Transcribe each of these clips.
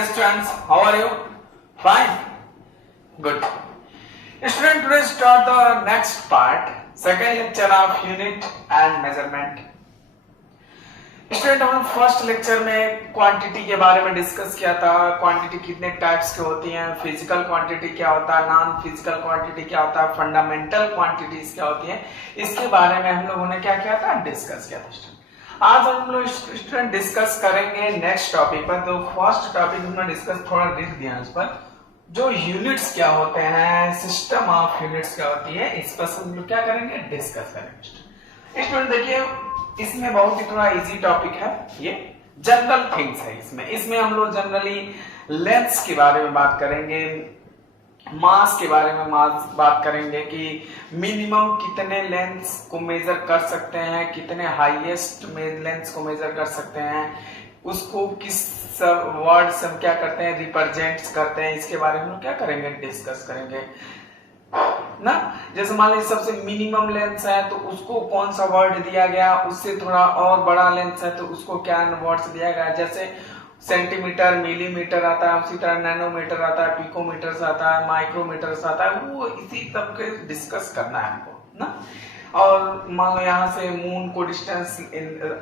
dear students, how are you? Fine? Good. Student, today start the next part, second lecture of unit and measurement. Student, हम first lecture में quantity के बारे में discuss किया था। Quantity कितने types की होती हैं, फिजिकल क्वांटिटी क्या होता है, नॉन फिजिकल क्वांटिटी क्या होता है, फंडामेंटल क्वांटिटीज क्या होती हैं, इसके बारे में हम लोगों ने क्या किया था, डिस्कस किया था। आज हम लोग स्टूडेंट डिस्कस करेंगे नेक्स्ट टॉपिक पर। तो फर्स्ट टॉपिक हमने डिस्कस थोड़ा लिख दिया इस पर, जो यूनिट्स क्या होते हैं, सिस्टम ऑफ यूनिट्स क्या होती है, इस पर हम लोग क्या करेंगे, डिस्कस करेंगे। स्टूडेंट देखिए, इसमें बहुत ही थोड़ा इजी टॉपिक है, ये जनरल थिंग्स है। इसमें हम लोग जनरली लेंथ्स के बारे में बात करेंगे, मास के बारे में बात करेंगे कि मिनिमम कितने लेंथ्स को मेजर कर सकते हैं, कितने हाईएस्ट में लेंथ्स को मेजर कर सकते हैं, उसको किस वर्ड से हम क्या करते हैं, रिप्रेजेंट्स करते हैं, इसके बारे में हम क्या करेंगे, डिस्कस करेंगे ना। जैसे मान लीजिए सबसे मिनिमम लेंथ है तो उसको कौन सा वर्ड दिया गया, उससे थोड़ा और बड़ा लेंथ है तो उसको क्या वर्ड से दिया गया। जैसे सेंटीमीटर, मिलीमीटर आता है, उसी तरह नैनोमीटर आता है, पिकोमीटर आता है, माइक्रोमीटर आता है, वो इसी तब के डिस्कस करना है हमको ना। और मान लो यहाँ से मून को डिस्टेंस,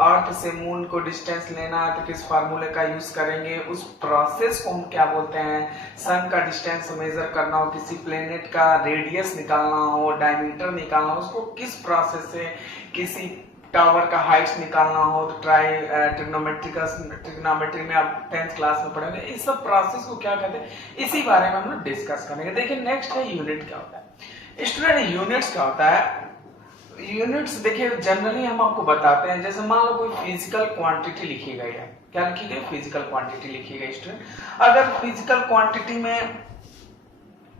अर्थ से मून को डिस्टेंस लेना है तो किस फार्मूले का यूज करेंगे, उस प्रोसेस को हम क्या बोलते हैं। सन का डिस्टेंस मेजर करना हो, किसी प्लेनेट का रेडियस निकालना हो, डायमीटर निकालना हो, उसको किस प्रोसेस से, किसी टावर का हाइट निकालना हो तो ट्रिग्नोमेट्री में आप 10th क्लास में पढ़ेंगे। इस सब प्रोसेस को क्या कहते हैं, इसी बारे में हम लोग डिस्कस करेंगे। देखिए नेक्स्ट है यूनिट क्या होता है। स्टूडेंट, यूनिट्स क्या होता है। यूनिट्स देखिए जनरली हम आपको बताते हैं, जैसे मान लो कोई फिजिकल क्वांटिटी लिखी गई है, क्या लिखी गई, फिजिकल क्वांटिटी लिखी गई। स्टूडेंट, अगर फिजिकल क्वांटिटी में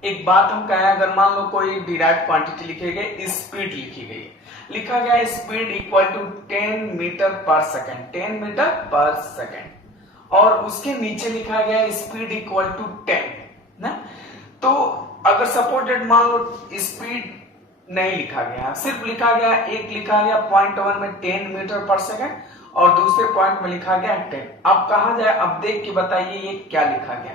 एक बात हम कहें, अगर मान लो कोई डिराइव्ड क्वांटिटी लिखी गई, स्पीड लिखी गई, लिखा गया स्पीड इक्वल टू 10 मीटर पर सेकेंड, 10 मीटर पर सेकेंड, और उसके नीचे लिखा गया स्पीड इक्वल टू 10 ना। तो अगर सपोर्टेड मान लो स्पीड नहीं लिखा गया, सिर्फ लिखा गया, एक लिखा गया पॉइंट 1 में 10 मीटर पर सेकेंड और दूसरे पॉइंट में लिखा गया 10। अब कहा जाए, अब देख के बताइए ये क्या लिखा गया।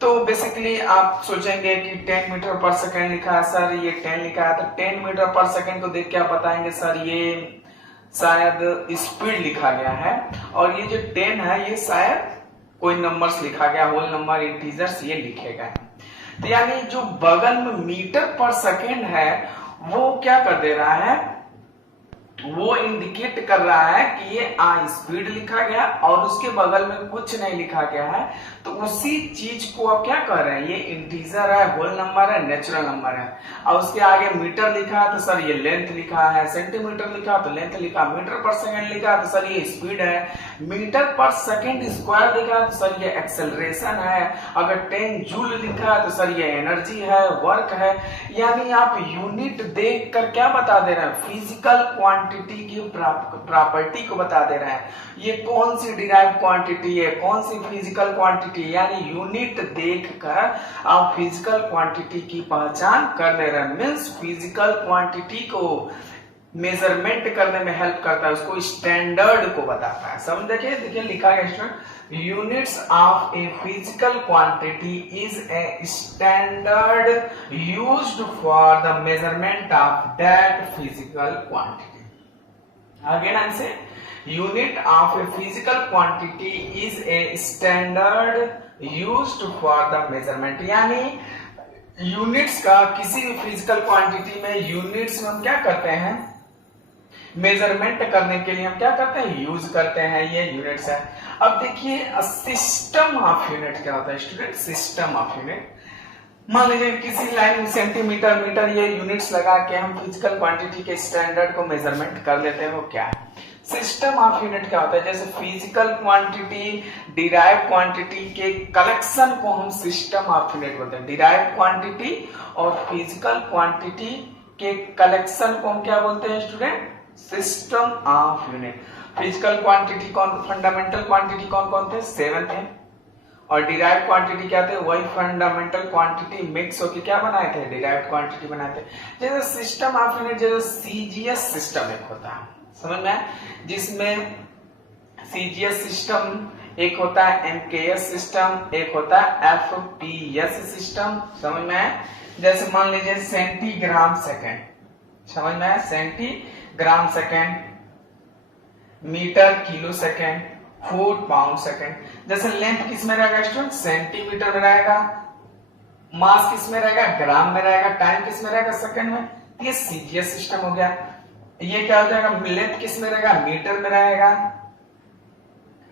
तो बेसिकली आप सोचेंगे कि 10 मीटर पर सेकेंड लिखा है सर, ये 10 लिखा है, तो 10 मीटर पर सेकेंड को देख के आप बताएंगे सर ये शायद स्पीड लिखा गया है, और ये जो 10 है ये शायद कोई नंबर्स लिखा गया, होल नंबर, इंटीजर्स ये लिखे गए। तो यानी जो बगल में मीटर पर सेकेंड है वो क्या कर दे रहा है, वो इंडिकेट कर रहा है कि ये स्पीड लिखा गया और उसके बगल में कुछ नहीं लिखा गया है, तो उसी चीज को आप क्या कर रहे हैं, ये इंटीजर है, होल नंबर है, नेचुरल नंबर है। और उसके आगे मीटर लिखा है तो सर ये लेंथ लिखा है, सेंटीमीटर लिखा तो लेंथ लिखा, मीटर पर सेकेंड लिखा तो सर ये स्पीड है, मीटर पर सेकेंड स्क्वायर लिखा तो सर ये एक्सेलरेशन है, अगर 10 जूल लिखा है तो सर ये एनर्जी है, वर्क है। यानी आप यूनिट देख कर क्या बता दे रहे हैं, फिजिकल क्वांटिटी की प्रॉपर्टी को बता दे रहे हैं, ये कौन सी डिराइव्ड क्वांटिटी है, कौन सी फिजिकल क्वांटिटी। यानी यूनिट देखकर आप फिजिकल क्वांटिटी की पहचान कर ले रहे हैं। मींस फिजिकल क्वांटिटी को मेजरमेंट करने में हेल्प करता है, उसको स्टैंडर्ड को बताता है। समझ देखिए लिखा है student, units of a physical quantity is a standard used for the measurement of that physical quantity. Again I say, unit of a physical quantity is a standard used for the measurement। यानी units का किसी भी physical quantity में units में हम क्या करते हैं, मेजरमेंट करने के लिए हम क्या करते हैं, यूज करते हैं, ये यूनिट्स है। अब देखिए सिस्टम ऑफ यूनिट क्या होता है स्टूडेंट। सिस्टम ऑफ यूनिट, मान लीजिए किसी लाइन सेंटीमीटर, मीटर, ये यूनिट्स लगा के हम फिजिकल क्वांटिटी के स्टैंडर्ड को मेजरमेंट कर लेते हैं, वो क्या है। सिस्टम ऑफ यूनिट क्या होता है, जैसे फिजिकल क्वांटिटी, डिराइव्ड क्वांटिटी के कलेक्शन को हम सिस्टम ऑफ यूनिट बोलते हैं। डिराइव्ड क्वांटिटी और फिजिकल क्वांटिटी के कलेक्शन को हम क्या बोलते हैं student, system of unit. Physical quantity कौन, फंडामेंटल क्वांटिटी कौन कौन थे, 7 थे, और डिराइव्ड क्वांटिटी क्या थे, वही फंडामेंटल क्वांटिटी मिक्स होकर क्या बनाए थे, डिराइव्ड क्वांटिटी बनाए थे। जैसे सिस्टम ऑफ यूनिट, जैसे सीजीएस सिस्टम एक होता है, समझ में, जिसमें सीजीएस सिस्टम एक होता है एमकेएस सिस्टम, एक होता है एफपीएस सिस्टम। समझ में है? जैसे मान लीजिए सेंटीग्राम सेकेंड, समझ में है? Centigram second, metre kilo second, foot pound second. जैसे लेंथ किस में रहेगा स्टूडेंट? सेंटीमीटर में रहेगा, मास किस में रहेगा? ग्राम में रहेगा, टाइम किस में रहेगा? सेकंड में। ये सीजीएस सिस्टम हो गया। ये क्या हो जाएगा? लेंथ किस में रहेगा? मीटर में रहेगा,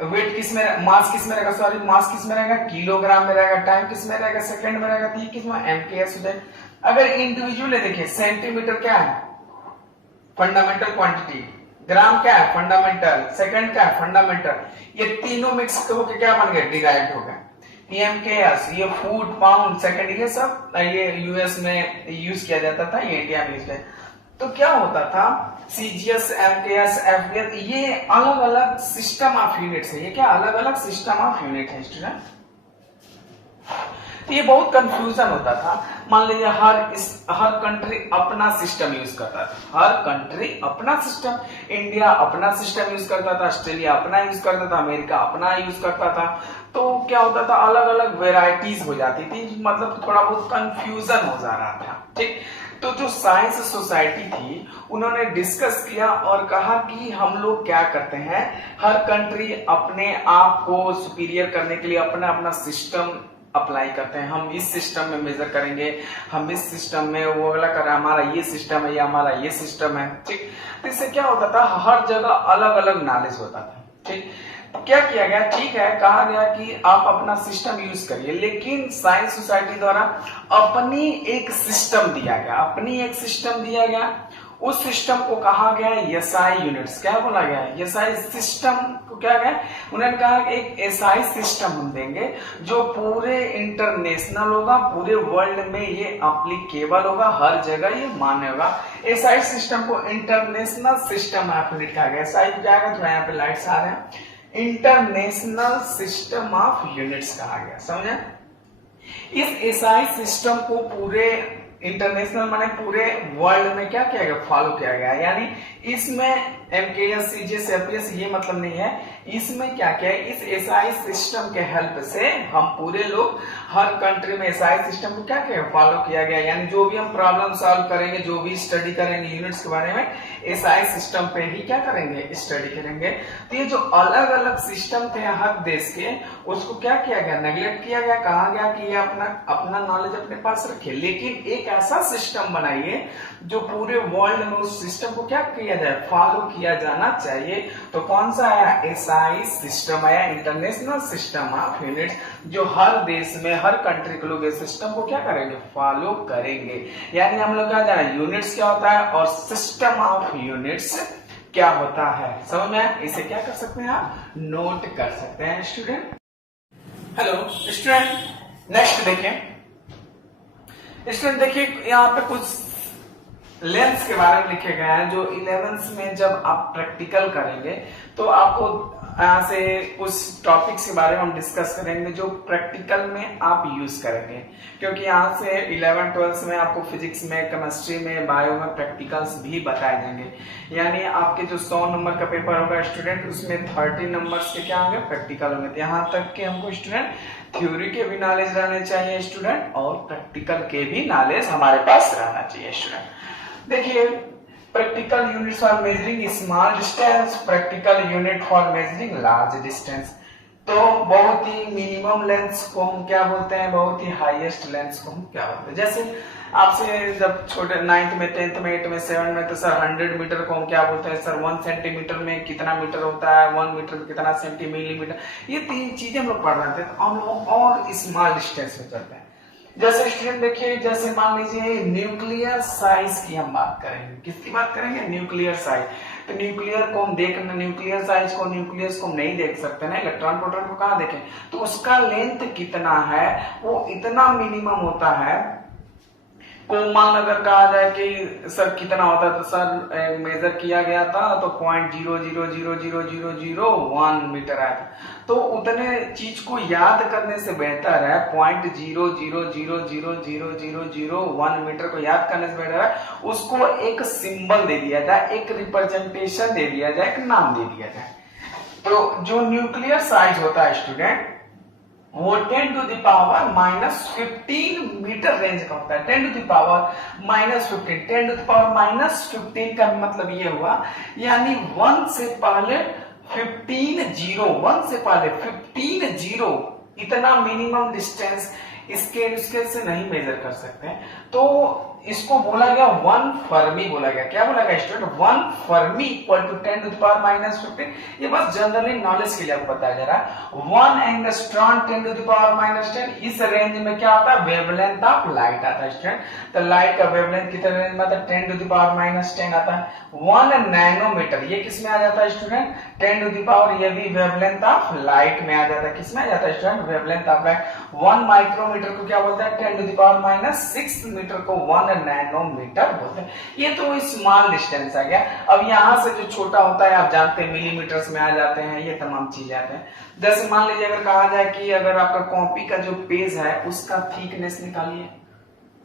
वेट किस में, मास किस में रहेगा? सॉरी, मास किस में रहेगा? किलोग्राम में रहेगा, टाइम किस में रहेगा? सेकंड में रहेगा। तो ये किस में? एमकेएस हो जाएगा। अगर इंडिविजुअली देखिए, सेंटीमीटर क्या है? फंडामेंटल क्वांटिटी, ग्राम क्या है? फंडामेंटल, सेकंड क्या है? फंडामेंटल। ये तीनों मिक्स होकर क्या बन गए? डिराइव्ड हो गए। एमकेएस, ये फुट पाउंड सेकंड, ये सब ये यूएस में यूज किया जाता था, ये इंडिया में यूज किया। तो क्या होता था? सीजीएस, एमकेएस, एफबीएस, ये अलग अलग सिस्टम ऑफ यूनिट्स है। ये क्या अलग अलग सिस्टम ऑफ यूनिट है स्टूडेंट। तो ये बहुत कंफ्यूजन होता था। मान लीजिए हर कंट्री अपना सिस्टम यूज करता था, हर कंट्री अपना सिस्टम, इंडिया अपना सिस्टम यूज करता था, ऑस्ट्रेलिया अपना यूज करता था, अमेरिका अपना यूज करता था। तो क्या होता था? अलग अलग वेराइटीज हो जाती थी, मतलब थोड़ा बहुत कंफ्यूजन हो जा रहा था। ठीक, तो जो साइंस सोसाइटी थी उन्होंने डिस्कस किया और कहा कि हम लोग क्या करते हैं, हर कंट्री अपने आप को सुपीरियर करने के लिए अपना अपना सिस्टम अप्लाई करते हैं। हम इस सिस्टम में मेजर करेंगे, हम इस सिस्टम में, वो वाला कर रहा है, हमारा ये सिस्टम है या हमारा ये सिस्टम है। ठीक, तो इससे क्या होता था? हर जगह अलग अलग नॉलेज होता था। ठीक, क्या किया गया? ठीक है, कहा गया कि आप अपना सिस्टम यूज करिए, लेकिन साइंस सोसाइटी द्वारा अपनी एक सिस्टम दिया गया, अपनी एक सिस्टम दिया गया। उस सिस्टम को कहा गया एसआई यूनिट्स। क्या बोला गया? एसआई सिस्टम को क्या गया? उन्होंने कहा एक एसआई सिस्टम हम देंगे जो पूरे इंटरनेशनल होगा, पूरे वर्ल्ड में ये एप्लीकेबल होगा, हर जगह ये मान्य होगा। एसआई सिस्टम को इंटरनेशनल सिस्टम ऑफ यूनिट कहा गया। एसआई को क्या है? थोड़ा यहाँ पे लाइट्स आ रहे हैं। इंटरनेशनल सिस्टम ऑफ यूनिट्स कहा गया। समझे? इस एसआई सिस्टम को पूरे इंटरनेशनल माने पूरे वर्ल्ड में क्या किया गया? फॉलो किया गया। यानी इसमें एमकेएस, सीजीएस, एफपीएस ये मतलब नहीं है। इसमें क्या किया है? इस एसआई सिस्टम के हेल्प से हम पूरे लोग हर कंट्री में एसआई सिस्टम को क्या किया? फॉलो किया गया। यानी जो भी हम प्रॉब्लम सॉल्व करेंगे, जो भी स्टडी करेंगे यूनिट्स के बारे में, एसआई सिस्टम पे ही क्या करेंगे? स्टडी करेंगे। तो ये जो अलग अलग सिस्टम थे हर देश के, उसको क्या किया गया? नेग्लेक्ट किया गया। कहा गया कि ये अपना नॉलेज अपने पास रखे, लेकिन एक ऐसा सिस्टम बनाइए जो पूरे वर्ल्ड में उस सिस्टम को क्या किया जाए? फॉलो किया जाना चाहिए। तो कौन सा आया? एसआई सिस्टम आया, इंटरनेशनल सिस्टम ऑफ यूनिट्स, जो हर देश में, हर कंट्री के लोग इस सिस्टम को क्या करेंगे? फॉलो करेंगे। यानी हम लोग क्या जाना, यूनिट्स क्या होता है और सिस्टम ऑफ यूनिट्स क्या होता है। समझ में आया? इसे क्या कर सकते हैं आप? नोट कर सकते हैं स्टूडेंट। हेलो स्टूडेंट, नेक्स्ट देखिए स्टूडेंट, देखिए यहाँ पे कुछ लेंस के बारे में लिखे गए हैं जो 11th में जब आप प्रैक्टिकल करेंगे तो आपको यहाँ से कुछ टॉपिक्स के बारे में हम डिस्कस करेंगे जो प्रैक्टिकल में आप यूज करेंगे, क्योंकि यहाँ से 11th 12th में आपको फिजिक्स में, केमिस्ट्री में, बायो में प्रैक्टिकल्स भी बताए जाएंगे। यानी आपके जो 100 नंबर का पेपर होगा स्टूडेंट, उसमें 30 नंबर्स के क्या होंगे? प्रैक्टिकल होंगे। तो यहाँ तक कि हमको स्टूडेंट थ्योरी के भी नॉलेज रहने चाहिए स्टूडेंट, और प्रैक्टिकल के भी नॉलेज हमारे पास रहना चाहिए स्टूडेंट। देखिए, practical unit for measuring small distance, practical unit for measuring large distance. तो बहुत ही मिनिमम लेंथ को हम क्या बोलते हैं? बहुत ही हाईएस्ट लेंथ को हम क्या बोलते हैं? जैसे आपसे जब छोटे 9th में, 10th में, 8th में, 7th में, तो सर 100 मीटर को हम क्या बोलते हैं? सर 1 सेंटीमीटर में कितना मीटर होता है, 1 मीटर में कितना मिलीमीटर। ये 3 चीजें हम लोग पढ़ रहे थे। तो हम लोग और स्मॉल डिस्टेंस में चलते हैं। जैसे स्टूडेंट देखिए, जैसे मान लीजिए न्यूक्लियर साइज की हम बात करेंगे। किसकी बात करेंगे? Nuclear size. तो न्यूक्लियर को हम देखना, न्यूक्लियर साइज को, न्यूक्लियस को हम नहीं देख सकते ना, इलेक्ट्रॉन प्रोटॉन को कहाँ देखें? तो उसका लेंथ कितना है? वो इतना मिनिमम होता है। को मान अगर कहा जाए कि सर कितना होता है, तो सर मेजर किया गया था तो 0.00000001 मीटर आया था। तो उतने चीज को याद करने से बेहतर है 0.00000001 मीटर को याद करने से बेहतर है उसको एक सिंबल दे दिया जाए, एक रिप्रेजेंटेशन दे दिया जाए, एक नाम दे दिया जाए। तो जो न्यूक्लियर साइज होता है स्टूडेंट वो 10 to the power minus 15 metre range का होता है। 10 to the power minus 15, 10 to the power minus 15 का मतलब ये हुआ यानी 1 से पहले 15 जीरो, 1 से पहले 15 जीरो, इतना मिनिमम डिस्टेंस स्केल से नहीं मेजर कर सकते हैं। तो इसको बोला गया 1 फर्मी बोला गया। क्या बोला गया student? 1 fermi equal to 10 to the power minus 15। ये बस जनरली नॉलेज के लिए आपको बताया जा रहा है। 1 angstrom 10 to the power minus 10, इस रेंज में क्या आता है? वेवलेंथ ऑफ लाइट आता है स्टूडेंट। तो लाइट का वेवलेंथ कितने रेंज में आता है? 10 टू द पावर माइनस 10 आता है। 1 नैनोमीटर ये किस में आ जाता है स्टूडेंट? 10 टू द पावर, ये भी वेवलेंथ ऑफ लाइट में आ जाता है। किस में आ जाता है student? Wavelength of light. 1 micrometre को क्या बोलते हैं? 10 to the power minus 6 metre को 1 नैनोमीटर बोलते हैं। ये तो स्मॉल डिस्टेंस आ गया। अब यहां से जो छोटा होता है आप जानते हैं मिलीमीटर्स में आ जाते हैं, ये तमाम चीजें आते हैं। जैसे मान लीजिए अगर कहा जाए कि अगर आपका कॉपी का जो पेज है उसका थिकनेस निकालिए,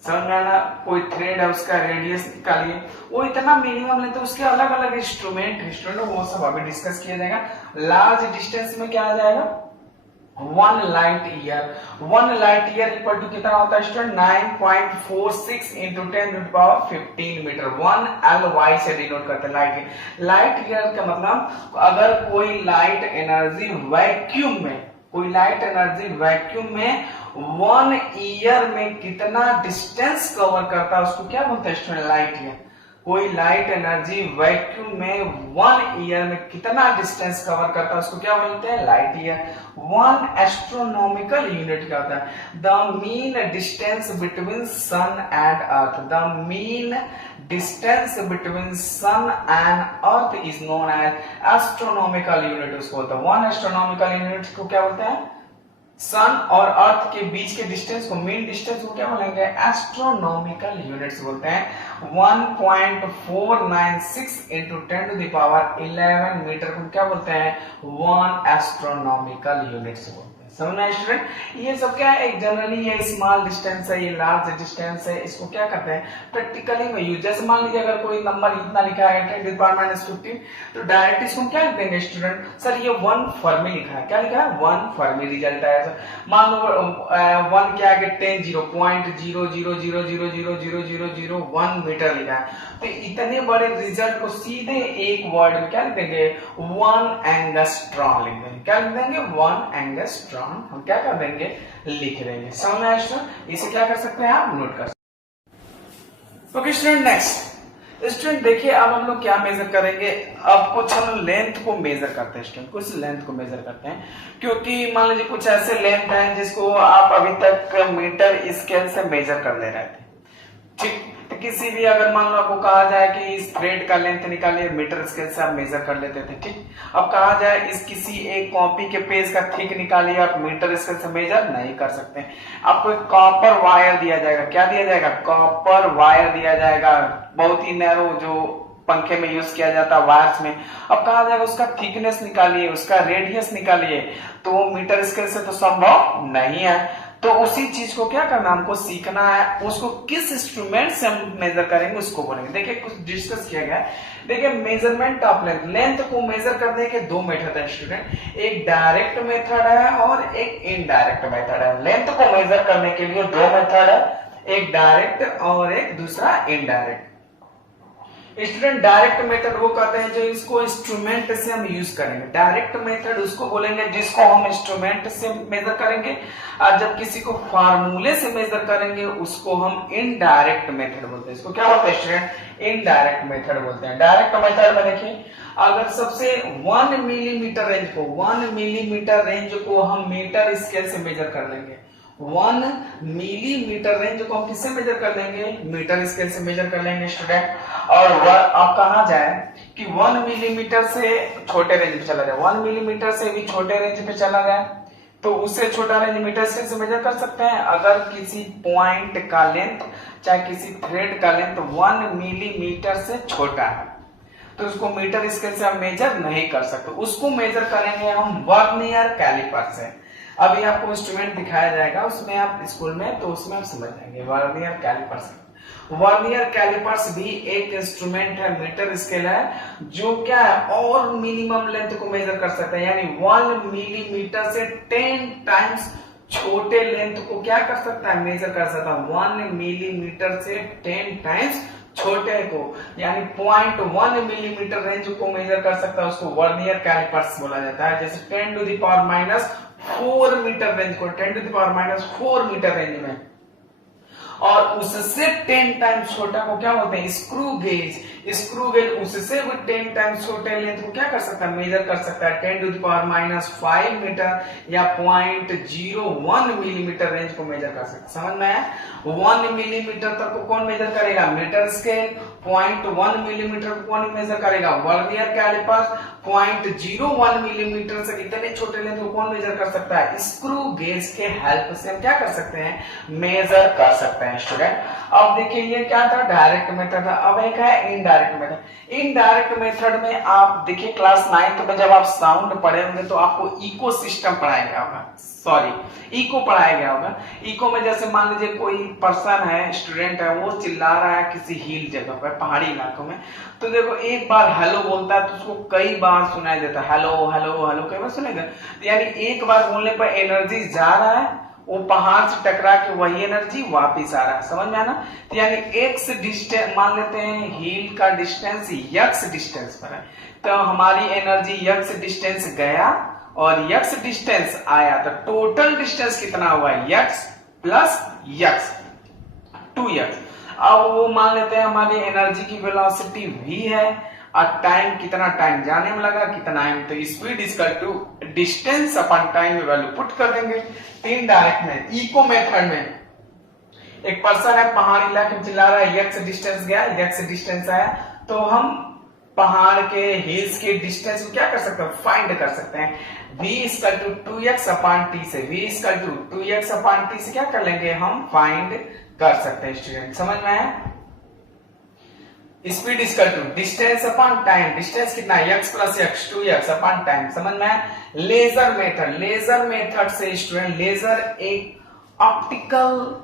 समझ में आना, कोई थ्रेड है उसका रेडियस निकालिए, वो इतना मिनिमम लेते हैं। उसके अलग अलग इंस्ट्रूमेंट वो सब अभी डिस्कस किया जाएगा। लार्ज डिस्टेंस में क्या आ जाएगा? 1 light year. 1 light year equal to कितना होता है student? 9.46 into 10 to the power 15 metre. 1 LY से डिनोट करते हैं लाइट ईयर। लाइट ईयर का मतलब अगर कोई लाइट एनर्जी वैक्यूम में, कोई लाइट एनर्जी वैक्यूम में 1 ईयर में कितना डिस्टेंस कवर करता है उसको क्या बोलते हैं स्टूडेंट? Light year. कोई लाइट एनर्जी वैक्यूम में 1 ईयर में कितना डिस्टेंस कवर करता है उसको क्या बोलते हैं? Light year. 1 एस्ट्रोनॉमिकल यूनिट क्या होता है? The mean distance between sun and earth. The mean distance between sun and earth is known as astronomical unit, उसको बोलते हैं। 1 एस्ट्रोनॉमिकल यूनिट को क्या बोलते हैं? सन और अर्थ के बीच के डिस्टेंस को, मीन डिस्टेंस को क्या बोलेंगे? एस्ट्रोनॉमिकल यूनिट्स बोलते हैं। 1.496 into 10 to the power 11 metre को क्या बोलते हैं? 1 एस्ट्रोनॉमिकल यूनिट्स बोलते हैं। समझना स्टूडेंट? ये सब क्या है? एक जनरली ये स्मॉल डिस्टेंस है, ये लार्ज डिस्टेंस है, इसको क्या करते हैं? प्रैक्टिकली में यूज। जैसे मान लीजिए अगर कोई नंबर इतना लिखा है 10 टू द पावर माइनस 15, तो डायरेक्ट इसको क्या लिख देंगे स्टूडेंट? सर ये 1 फर्मी लिखा है। क्या लिखा है? 1 फर्मी रिजल्ट आया। मान लो 1 क्या है? 10 0.000000001 मीटर लिखा है। तो इतने बड़े रिजल्ट को सीधे एक वर्ड में क्या लिख देंगे? 1 एंगस्ट्रॉन लिख देंगे। क्या लिख देंगे? 1 एंगस्ट्रॉन हम क्या कर देंगे? लिख देंगे। समझ में आया स्टूडेंट? इसे क्या कर सकते हैं आप? नोट कर सकते हैं। ओके स्टूडेंट, नेक्स्ट स्टूडेंट देखिए अब हम लोग क्या मेजर करेंगे। अब कुछ हम लेंथ को मेजर करते हैं स्टूडेंट, कुछ लेंथ को मेजर करते हैं, क्योंकि मान लीजिए कुछ ऐसे लेंथ हैं जिसको आप अभी तक मीटर स्केल से मेजर कर ले रहे थे। ठीक, तो किसी भी अगर मान लो आपको कहा जाए कि इस थ्रेड का लेंथ निकालिए, मीटर स्केल से आप मेजर कर लेते थे। ठीक, अब कहा जाए इस किसी एक कॉपी के पेज का थिक निकालिए, आप मीटर स्केल से मेजर नहीं कर सकते। आपको एक कॉपर वायर दिया जाएगा। क्या दिया जाएगा? कॉपर वायर दिया जाएगा, बहुत ही नैरो, जो पंखे में यूज किया जाता है वायर्स में। अब कहा जाएगा उसका थिकनेस निकालिए, उसका रेडियस निकालिए, तो मीटर स्केल से तो संभव नहीं है। तो उसी चीज को क्या करना, हमको सीखना है। उसको किस इंस्ट्रूमेंट से हम मेजर करेंगे उसको बोलेंगे। देखिए कुछ डिस्कस किया गया है। देखिए मेजरमेंट ऑफ लेंथ, लेंथ को मेजर करने के 2 मेथड है स्टूडेंट। एक डायरेक्ट मेथड है और एक इनडायरेक्ट मेथड है। लेंथ को मेजर करने के लिए 2 मेथड है, एक डायरेक्ट और एक दूसरा इनडायरेक्ट। स्टूडेंट डायरेक्ट मेथड वो कहते हैं जो इसको इंस्ट्रूमेंट से हम यूज करेंगे। डायरेक्ट मेथड उसको बोलेंगे जिसको हम इंस्ट्रूमेंट से मेजर करेंगे, और जब किसी को फार्मूले से मेजर करेंगे उसको हम इनडायरेक्ट मेथड बोलते हैं। इसको क्या बोलते हैं स्टूडेंट? इनडायरेक्ट मेथड बोलते हैं। डायरेक्ट मेथड में देखिए अगर सबसे 1 मिलीमीटर रेंज को, 1 मिलीमीटर रेंज को हम मीटर स्केल से मेजर कर लेंगे। 1 मिलीमीटर रेंज को हम किससे मेजर कर लेंगे? मीटर स्केल से मेजर कर लेंगे स्टूडेंट। और अब कहा जाए कि 1 मिलीमीटर से छोटे रेंज पे चला जाए, 1 मिलीमीटर से भी छोटे रेंज पे चला जाए, तो उससे छोटा रेंज मीटर स्केल से मेजर कर सकते हैं। अगर किसी पॉइंट का लेंथ, चाहे किसी थ्रेड का लेंथ 1 मिलीमीटर से छोटा है, तो उसको मीटर स्केल से हम मेजर नहीं कर सकते। उसको मेजर करेंगे हम वर्नियर कैलिपर से। अभी आपको इंस्ट्रूमेंट दिखाया जाएगा, उसमें आप स्कूल में, तो उसमें आप समझ जाएंगे वर्नियर कैलिपर से। वर्नियर कैलिपर्स भी एक इंस्ट्रूमेंट है, मीटर स्केल है, जो क्या है और मिनिमम लेंथ को मेजर कर सकता है, यानी 1 मिलीमीटर से 10 टाइम्स छोटे लेंथ को क्या कर सकता है, मेजर कर सकता है। 1 मिलीमीटर से 10 टाइम्स छोटे को, यानी 0.1 मिलीमीटर रेंज को मेजर कर सकता है, उसको वर्नियर कैलिपर्स बोला जाता है। जैसे 10⁻⁴ मीटर रेंज को 10⁻⁴ मीटर रेंज में, और उससे 10 टाइम्स छोटा को क्या बोलते हैं, स्क्रू गेज। स्क्रू गेज उससे भी 10 टाइम्स छोटे लेंथ को क्या कर सकता है, मेजर कर सकता है। 10⁻⁵ मीटर या 0.01 मिलीमीटर रेंज को मेजर कर सकता है। समझ में आया? 1 मिलीमीटर तक को कौन मेजर करेगा, मीटर स्केल। 0.1 मिलीमीटर को कौन मेजर करेगा, वर्नियर कैलिपर्स। 0.01 मिलीमीटर से इतने छोटे लेंथ को कौन मेजर कर सकता है, स्क्रू गेज के हेल्प से हम क्या कर सकते हैं, मेजर कर सकते हैं स्टूडेंट। अब देखिए ये क्या था, डायरेक्ट मेथड था। अब एक है इनडायरेक्ट मेथड। इनडायरेक्ट मेथड में आप देखिए क्लास 9th में जब आप साउंड पढ़े होंगे तो आपको इकोसिस्टम पढ़ाया गया होगा, सॉरी इको पढ़ाया गया होगा। इको में जैसे मान लीजिए कोई पर्सन है, स्टूडेंट है, वो चिल्ला रहा है किसी हिल जगह पर, पहाड़ी इलाकों में, तो देखो एक बार हेलो बोलता है तो उसको कई बार सुनाई देता है, हेलो हेलो हेलो कई बार सुनेगा। यानी एक बार बोलने पर एनर्जी जा रहा है, वो पहाड़ से टकरा के वही एनर्जी वापिस आ रहा है। समझ में आना? तो यानी एक्स डिस्टेंस मान लेते हैं, हील का डिस्टेंस यक्स डिस्टेंस पर है, तो हमारी एनर्जी यक्स डिस्टेंस गया और यक्स डिस्टेंस आया, तो टोटल डिस्टेंस कितना हुआ, यक्स प्लस यक्स, 2x। अब वो मान लेते हैं हमारी एनर्जी की वेलोसिटी v है और टाइम कितना, टाइम जाने में लगा कितना टाइम, तो speed equal to distance upon time में वैल्यू पुट कर देंगे। तीन डायरेक्ट में, इको मेथड में एक पर्सन है पहाड़ी इलाके में चिल्ला रहा है, यक्स डिस्टेंस गया, यक्स डिस्टेंस आया, तो हम पहाड़ के हिल्स के डिस्टेंस को क्या कर सकते हैं, फाइंड कर सकते हैं। v equal to 2x upon t से, v equal to 2x upon t से क्या कर लेंगे, हम फाइंड कर सकते हैं स्टूडेंट। समझ में आया? Speed equal to distance upon time, distance कितना x plus x, 2x upon time. समझ में आया? लेजर मेथड, लेजर मेथड से स्टूडेंट, लेजर एक ऑप्टिकल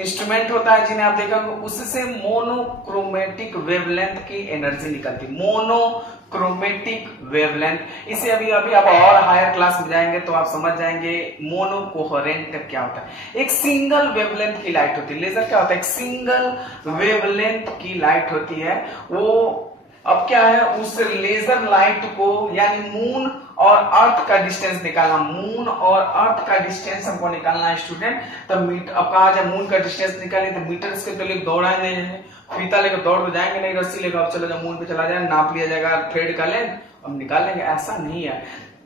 इंस्ट्रूमेंट होता है जिन्हें आप देखोगे, उससे मोनोक्रोमेटिक वेवलेंथ की एनर्जी निकलती, मोनोक्रोमेटिक वेवलेंथ। इसे अभी अभी आप और हायर क्लास में जाएंगे तो आप समझ जाएंगे मोनोकोहेरेंट क्या होता है। एक सिंगल वेवलेंथ की लाइट होती है, लेजर क्या होता है, एक सिंगल वेवलेंथ की लाइट होती है। वो अब क्या है, उस लेजर लाइट को, यानी मून और अर्थ का डिस्टेंस निकालना, मून और अर्थ का डिस्टेंस हमको निकालना है स्टूडेंट। तो अब कहा जाए मून का डिस्टेंस निकालें तो मीटर इसके तो लेकर दौड़ाएंगे, फीता लेकर दौड़ तो जाएंगे नहीं, रस्सी लेकर अब चलो जब मून पे चला जाए नाप लिया जाएगा, थ्रेड कर लें अब निकाल लेंगे, ऐसा नहीं है।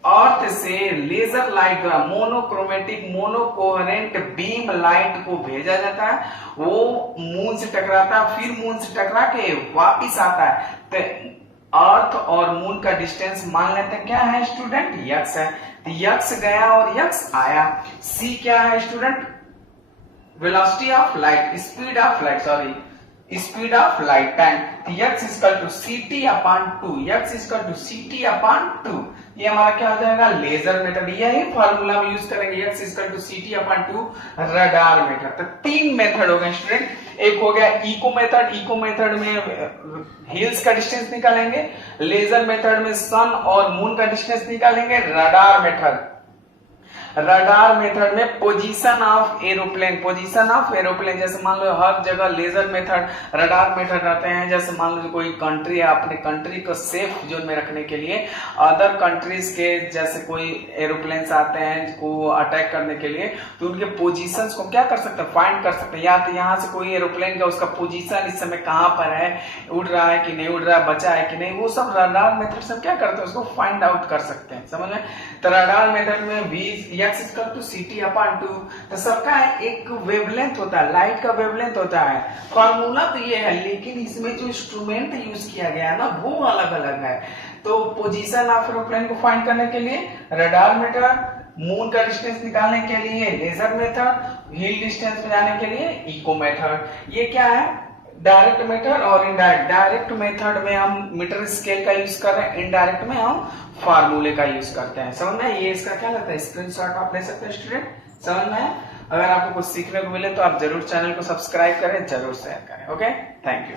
अर्थ से लेजर लाइट द्वारा मोनोक्रोमेटिक मोनोकोहेरेंट बीम लाइट को भेजा जाता है, वो मून से टकराता है, फिर मून से टकरा के वापिस आता है। तो अर्थ और मून का डिस्टेंस मान लेते हैं क्या है स्टूडेंट, यक्स है। तो यक्स गया और यक्स आया। सी क्या है student, velocity of light, speed of light, sorry speed of light time. x equal to ct अपॉन 2, x इक्वल टू ct अपॉन 2। ये हमारा क्या हो जाएगा, लेजर मेथड। यही फॉर्मूला हम यूज करेंगे, x इक्वल टू ct अपॉन 2 रडार मेथड। तो तीन मेथड हो गए स्टूडेंट। एक हो गया इको मेथड, इको मेथड में हिल्स का डिस्टेंस निकालेंगे, लेजर मेथड में सन और मून का डिस्टेंस निकालेंगे, रडार मेथड, रडार मेथड में position of aeroplane, position of aeroplane, जैसे मान लो हर जगह लेजर मेथड रडार मेथड रहते हैं। जैसे मान लो कोई कंट्री है, अपने कंट्री को सेफ जोन में रखने के लिए अदर कंट्रीज के जैसे कोई एरोप्लेन आते हैं को अटैक करने के लिए, तो उनके पोजीशंस को क्या कर सकते हैं, फाइंड कर सकते हैं। या तो यहाँ से कोई एरोप्लेन का उसका पोजीशन इस समय कहाँ पर है, उड़ रहा है कि नहीं उड़ रहा है, बचा है कि नहीं, वो सब रडार मेथड से क्या करते हैं, उसको फाइंड आउट कर सकते हैं। समझ में? तो रडार मेथड में v x equal to ct अपॉन 2। तो सबका एक वेवलेंथ होता है, लाइट का वेवलेंथ होता है। फॉर्मूला तो ये है, लेकिन इसमें जो इंस्ट्रूमेंट यूज किया गया है ना वो अलग अलग है। तो पोजीशन ऑफ एरोप्लेन को फाइंड करने के लिए रडार मेथड, मून का डिस्टेंस निकालने के लिए लेजर मेथड, हिल डिस्टेंस पे जाने के लिए इको मेथड। ये क्या है, डायरेक्ट मेथड और इनडायरेक्ट। डायरेक्ट मेथड में हम मीटर स्केल का यूज कर रहे हैं, इनडायरेक्ट में हम फार्मूले का यूज करते हैं। समझ में? ये इसका क्या लगता है, स्क्रीनशॉट आप ले सकते हैं स्टूडेंट। समझ में? अगर आपको कुछ सीखने को मिले तो आप जरूर चैनल को सब्सक्राइब करें, जरूर शेयर करें। Okay, thank you.